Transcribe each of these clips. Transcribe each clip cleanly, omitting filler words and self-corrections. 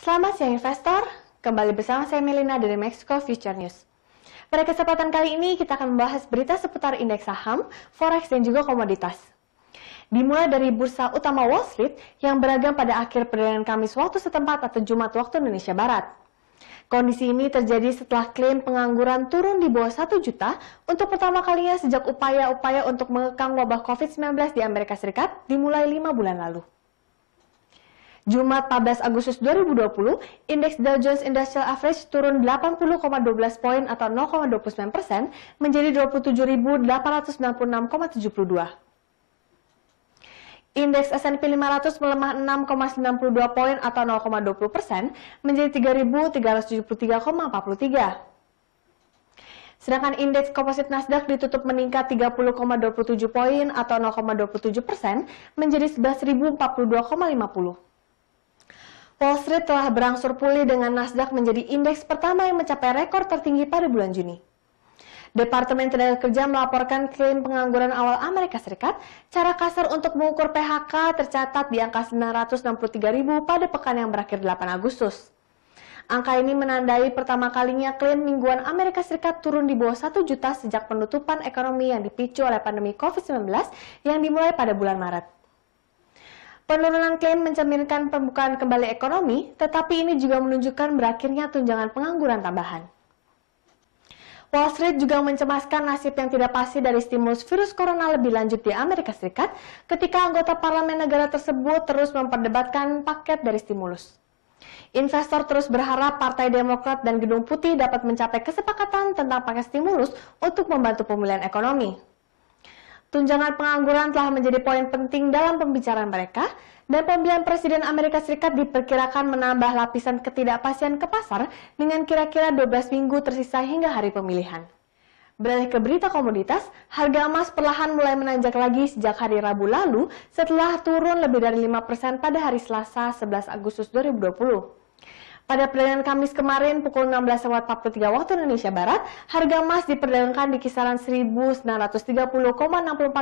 Selamat siang investor, kembali bersama saya Melina dari Mexico Future News. Pada kesempatan kali ini kita akan membahas berita seputar indeks saham, forex dan juga komoditas. Dimulai dari bursa utama Wall Street yang beragam pada akhir perdagangan Kamis waktu setempat atau Jumat waktu Indonesia Barat. Kondisi ini terjadi setelah klaim pengangguran turun di bawah 1 juta untuk pertama kalinya sejak upaya-upaya untuk mengekang wabah COVID-19 di Amerika Serikat dimulai 5 bulan lalu. Jumat 14 Agustus 2020, indeks Dow Jones Industrial Average turun 80,12 poin atau 0,29% menjadi 27.896,72. Indeks S&P 500 melemah 6,92 poin atau 0,20% menjadi 3.373,43. Sedangkan indeks komposit Nasdaq ditutup meningkat 30,27 poin atau 0,27% menjadi 11.042,50. Wall Street telah berangsur pulih dengan Nasdaq menjadi indeks pertama yang mencapai rekor tertinggi pada bulan Juni. Departemen Tenaga Kerja melaporkan klaim pengangguran awal Amerika Serikat, cara kasar untuk mengukur PHK tercatat di angka 963.000 pada pekan yang berakhir 8 Agustus. Angka ini menandai pertama kalinya klaim mingguan Amerika Serikat turun di bawah 1 juta sejak penutupan ekonomi yang dipicu oleh pandemi COVID-19 yang dimulai pada bulan Maret. Penurunan klaim mencerminkan pembukaan kembali ekonomi, tetapi ini juga menunjukkan berakhirnya tunjangan pengangguran tambahan. Wall Street juga mencemaskan nasib yang tidak pasti dari stimulus virus corona lebih lanjut di Amerika Serikat ketika anggota parlemen negara tersebut terus memperdebatkan paket dari stimulus. Investor terus berharap Partai Demokrat dan Gedung Putih dapat mencapai kesepakatan tentang paket stimulus untuk membantu pemulihan ekonomi. Tunjangan pengangguran telah menjadi poin penting dalam pembicaraan mereka, dan pemilihan Presiden Amerika Serikat diperkirakan menambah lapisan ketidakpastian ke pasar dengan kira-kira 12 minggu tersisa hingga hari pemilihan. Beralih ke berita komoditas, harga emas perlahan mulai menanjak lagi sejak hari Rabu lalu setelah turun lebih dari 5% pada hari Selasa 11 Agustus 2020. Pada perdagangan Kamis kemarin pukul 16.43 waktu Indonesia Barat, harga emas diperdagangkan di kisaran 1.930,64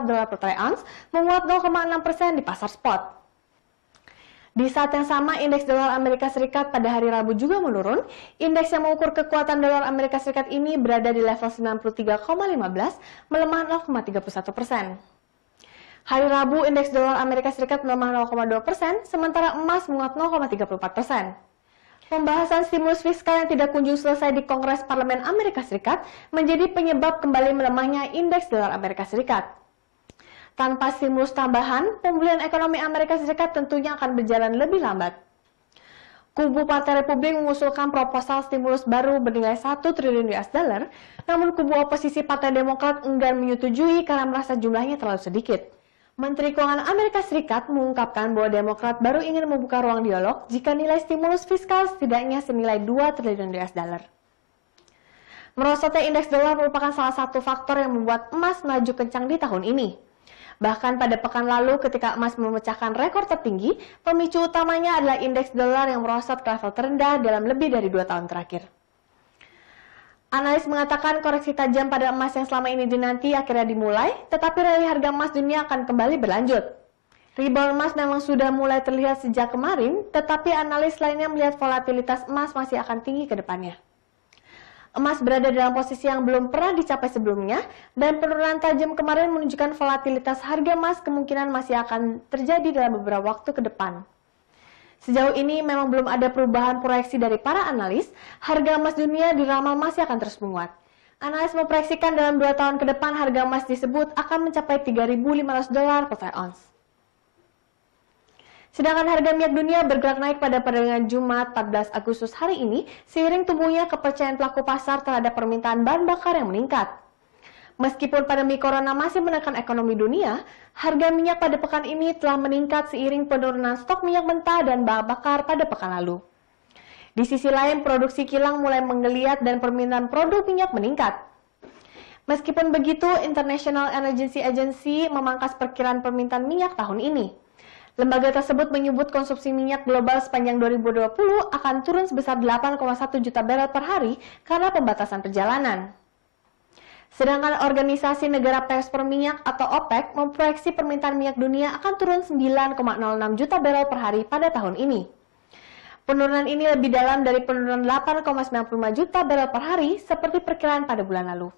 dolar per troy ounce, menguat 0,6% di pasar spot. Di saat yang sama, indeks dolar Amerika Serikat pada hari Rabu juga menurun. Indeks yang mengukur kekuatan dolar Amerika Serikat ini berada di level 93,15, melemah 0,31%. Hari Rabu, indeks dolar Amerika Serikat melemah 0,2%, sementara emas menguat 0,34%. Pembahasan stimulus fiskal yang tidak kunjung selesai di Kongres Parlemen Amerika Serikat menjadi penyebab kembali melemahnya indeks dolar Amerika Serikat. Tanpa stimulus tambahan, pemulihan ekonomi Amerika Serikat tentunya akan berjalan lebih lambat. Kubu Partai Republik mengusulkan proposal stimulus baru bernilai 1 triliun US dollar, namun kubu oposisi Partai Demokrat enggan menyetujui karena merasa jumlahnya terlalu sedikit. Menteri Keuangan Amerika Serikat mengungkapkan bahwa Demokrat baru ingin membuka ruang dialog jika nilai stimulus fiskal setidaknya senilai 2 triliun US dollar. Merosotnya indeks dolar merupakan salah satu faktor yang membuat emas melaju kencang di tahun ini. Bahkan pada pekan lalu ketika emas memecahkan rekor tertinggi, pemicu utamanya adalah indeks dolar yang merosot ke level terendah dalam lebih dari 2 tahun terakhir. Analis mengatakan koreksi tajam pada emas yang selama ini dinanti akhirnya dimulai, tetapi rally harga emas dunia akan kembali berlanjut. Rebound emas memang sudah mulai terlihat sejak kemarin, tetapi analis lainnya melihat volatilitas emas masih akan tinggi ke depannya. Emas berada dalam posisi yang belum pernah dicapai sebelumnya, dan penurunan tajam kemarin menunjukkan volatilitas harga emas kemungkinan masih akan terjadi dalam beberapa waktu ke depan. Sejauh ini memang belum ada perubahan proyeksi dari para analis, harga emas dunia diramal masih akan terus menguat. Analis memproyeksikan dalam 2 tahun ke depan harga emas disebut akan mencapai 3.500 dolar per troy ounce. Sedangkan harga minyak dunia bergerak naik pada perdagangan Jumat 14 Agustus hari ini seiring tumbuhnya kepercayaan pelaku pasar terhadap permintaan bahan bakar yang meningkat. Meskipun pandemi corona masih menekan ekonomi dunia, harga minyak pada pekan ini telah meningkat seiring penurunan stok minyak mentah dan bahan bakar pada pekan lalu. Di sisi lain, produksi kilang mulai menggeliat dan permintaan produk minyak meningkat. Meskipun begitu, International Energy Agency memangkas perkiraan permintaan minyak tahun ini. Lembaga tersebut menyebut konsumsi minyak global sepanjang 2020 akan turun sebesar 8,1 juta barel per hari karena pembatasan perjalanan. Sedangkan Organisasi Negara Pengekspor Minyak atau OPEC memproyeksi permintaan minyak dunia akan turun 9,06 juta barel per hari pada tahun ini. Penurunan ini lebih dalam dari penurunan 8,95 juta barel per hari seperti perkiraan pada bulan lalu.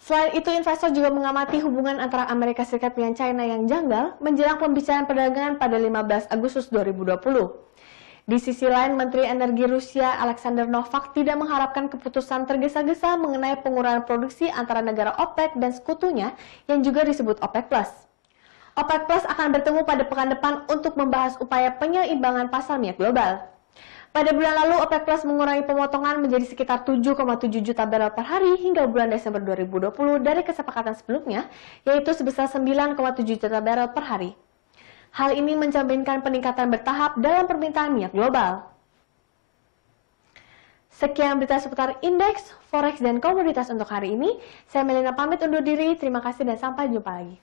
Selain itu, investor juga mengamati hubungan antara Amerika Serikat dengan China yang janggal menjelang pembicaraan perdagangan pada 15 Agustus 2020. Di sisi lain, Menteri Energi Rusia Alexander Novak tidak mengharapkan keputusan tergesa-gesa mengenai pengurangan produksi antara negara OPEC dan sekutunya yang juga disebut OPEC+. OPEC Plus akan bertemu pada pekan depan untuk membahas upaya penyeimbangan pasar minyak global. Pada bulan lalu, OPEC Plus mengurangi pemotongan menjadi sekitar 7,7 juta barel per hari hingga bulan Desember 2020 dari kesepakatan sebelumnya, yaitu sebesar 9,7 juta barel per hari. Hal ini mencerminkan peningkatan bertahap dalam permintaan minyak global. Sekian berita seputar indeks, forex, dan komoditas untuk hari ini. Saya Melina pamit undur diri. Terima kasih dan sampai jumpa lagi.